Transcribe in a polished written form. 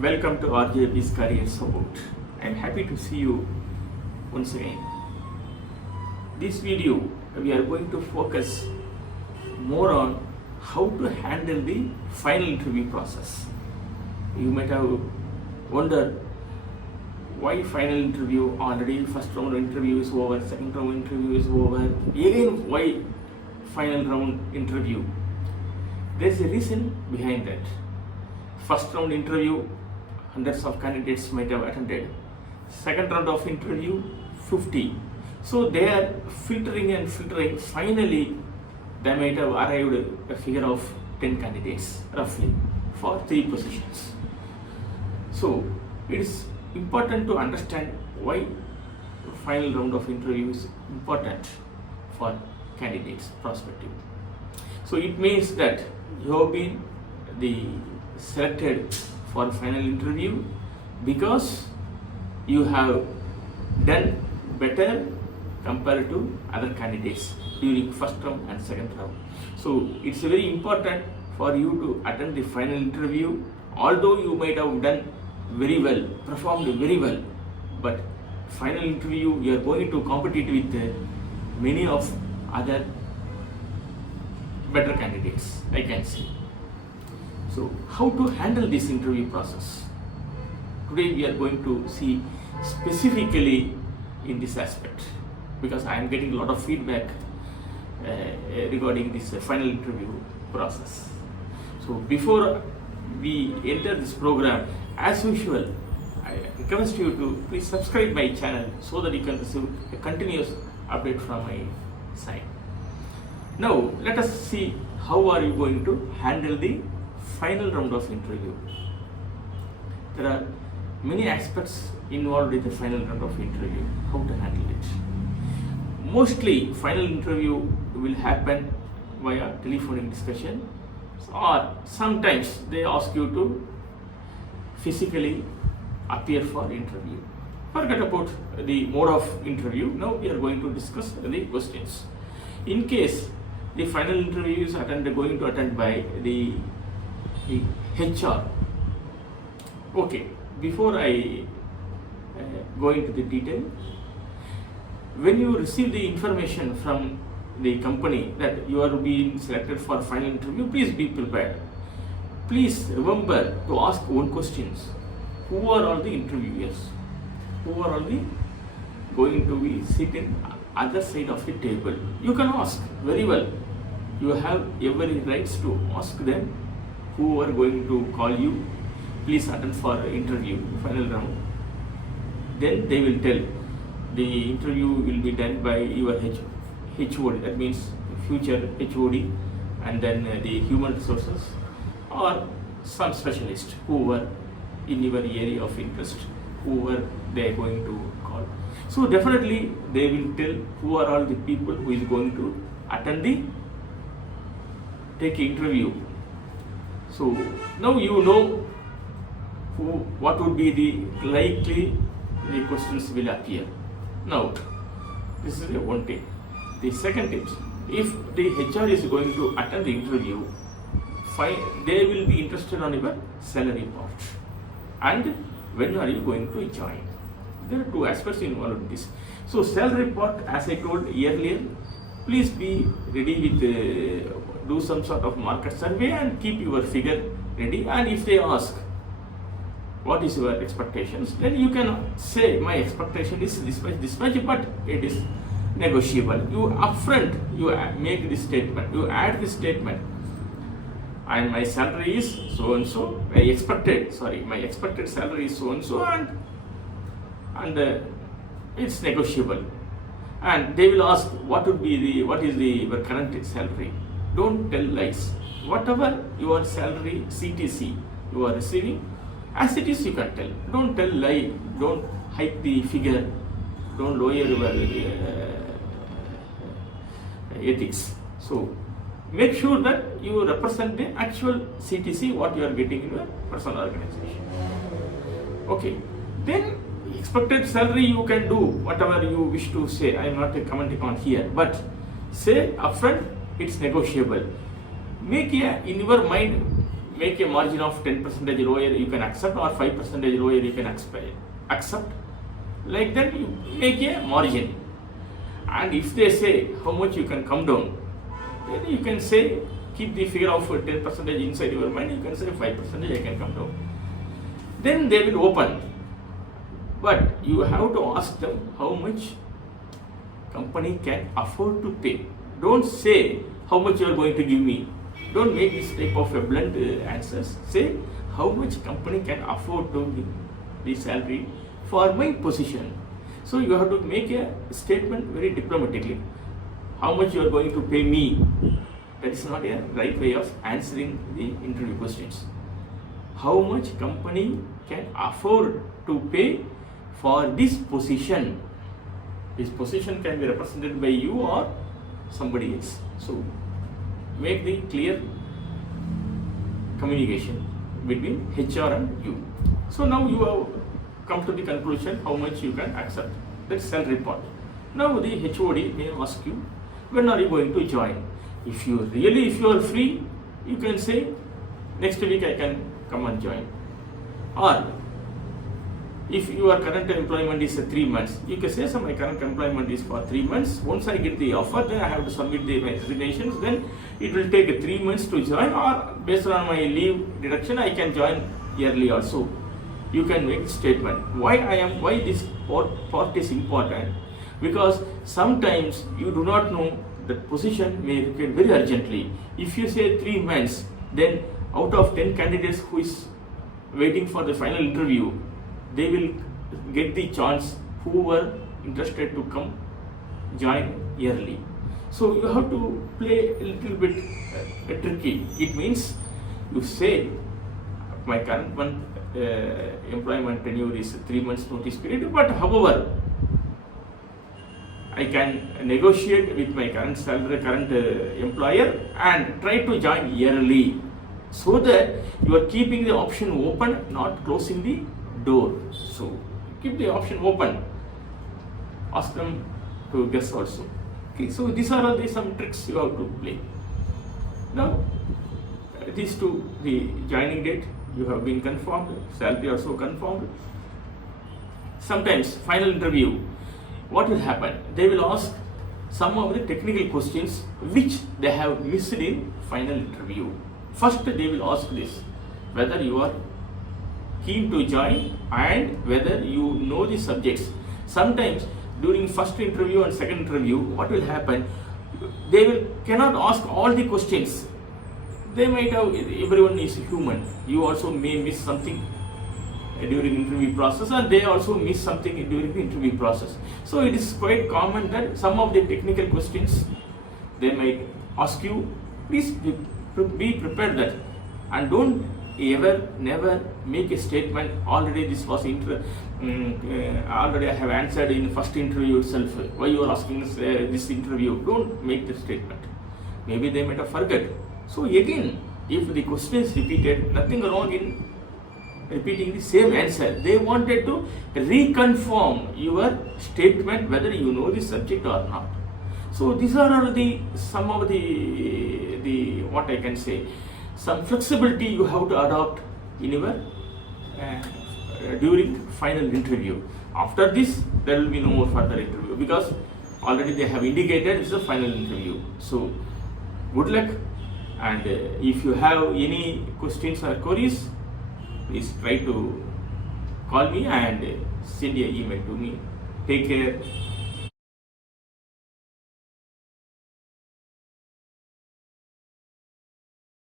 Welcome to RJP's Career Support. I am happy to see you once again. This video we are going to focus more on how to handle the final interview process. You might have wondered why final interview, already first round interview is over, second round interview is over, again why final round interview. There is a reason behind that. First round interview, hundreds of candidates might have attended. Second round of interview, 50. So they are filtering and filtering. Finally, they might have arrived a figure of 10 candidates roughly for 3 positions. So it is important to understand why the final round of interview is important for candidates prospective. So it means that you have been selected for final interview because you have done better compared to other candidates during first round and second round. So it's very important for you to attend the final interview, although you might have done very well, performed very well, but final interview you are going to compete with many of other better candidates, I can say. So how to handle this interview process? Today we are going to see specifically in this aspect, because I am getting a lot of feedback regarding this final interview process. So before we enter this program, as usual, I request you to please subscribe my channel so that you can receive a continuous update from my side. Now let us see how are you going to handle the final round of interview. There are many aspects involved in the final round of interview, how to handle it. Mostly final interview will happen via telephonic discussion, or sometimes they ask you to physically appear for interview. Forget about the mode of interview. Now we are going to discuss the questions. In case the final interview is going to attend by the HR. Okay, before I go into the detail, when you receive the information from the company that you are being selected for final interview, please be prepared. Please remember to ask one questions. Who are all the interviewers? Who are all the going to be sitting other side of the table? You can ask very well. You have every rights to ask them who are going to call you. Please attend for interview, final round. Then they will tell. The interview will be done by your HOD, that means future HOD, and then the human resources or some specialist who are in your area of interest, who are they are going to call. So definitely they will tell who are all the people who is going to attend the take interview. So now you know what would be the likely the questions will appear. Now this is the one tip. The second tip, if the HR is going to attend the interview, they will be interested on your salary part and when are you going to join. There are 2 aspects involved in this. So salary part, as I told earlier, please be ready with do some sort of market survey and keep your figure ready. And if they ask what is your expectations, then you can say my expectation is this much, but it is negotiable. You upfront, you make this statement, you add this statement, and my salary is so and so. My expected salary is so and so, and it's negotiable. And they will ask what is your current salary. Don't tell lies. Whatever your salary CTC you are receiving, as it is you can tell. Don't tell lie. Don't hike the figure. Don't lower your ethics. So make sure that you represent the actual CTC what you are getting in your personal organization. Okay. Then expected salary you can do whatever you wish to say. I am not commenting on here, but say upfront it's negotiable. Make in your mind make a margin of 10% lower, you can accept, or 5% lower, you can accept. Like that, you make a margin. And if they say how much you can come down, then you can say, keep the figure of 10% inside your mind, you can say 5% I can come down. Then they will open. But you have to ask them how much company can afford to pay. Don't say how much you are going to give me. Don't make this type of a blunt answers. Say how much company can afford to give the salary for my position. So you have to make a statement very diplomatically. How much you are going to pay me? That is not a right way of answering the interview questions. How much company can afford to pay for this position? This position can be represented by you or somebody else. So make the clear communication between HR and you. So now you have come to the conclusion how much you can accept. That's salary part. Now the HOD may ask you, when are you going to join? If you are free, you can say next week I can come and join. Or if your current employment is 3 months, you can say, so my current employment is for 3 months. Once I get the offer, then I have to submit my resignations. Then it will take 3 months to join, or based on my leave deduction, I can join yearly also. You can make a statement. Why this part is important? Because sometimes you do not know the position may require very urgently. If you say 3 months, then out of 10 candidates who is waiting for the final interview, they will get the chance who were interested to come join yearly. So you have to play a little bit tricky. It means you say my current employment tenure is 3 months notice period, but however I can negotiate with my current employer and try to join yearly, so that you are keeping the option open, not closing the door. So keep the option open. Ask them to guess also. Okay, so these are some tricks you have to play. Now, these two, the joining date you have been confirmed, salary also confirmed. Sometimes final interview, what will happen? They will ask some of the technical questions which they have missed in final interview. First, they will ask this, whether you are keen to join and whether you know the subjects. Sometimes during first interview and second interview, what will happen? They cannot ask all the questions. They might have, everyone is human. You also may miss something during interview process, and they also miss something during the interview process. So it is quite common that some of the technical questions they might ask you. Please be prepared that, and don't never make a statement, already this was already I have answered in first interview itself, why you are asking this interview. Don't make the statement. Maybe they might have forgot. So again, if the question is repeated, nothing wrong in repeating the same answer. They wanted to reconfirm your statement whether you know the subject or not. So these are some of the what I can say, some flexibility you have to adopt in your during final interview. After this, there will be no more further interview, because already they have indicated it's a final interview. So good luck, and if you have any questions or queries, please try to call me and send an email to me. Take care.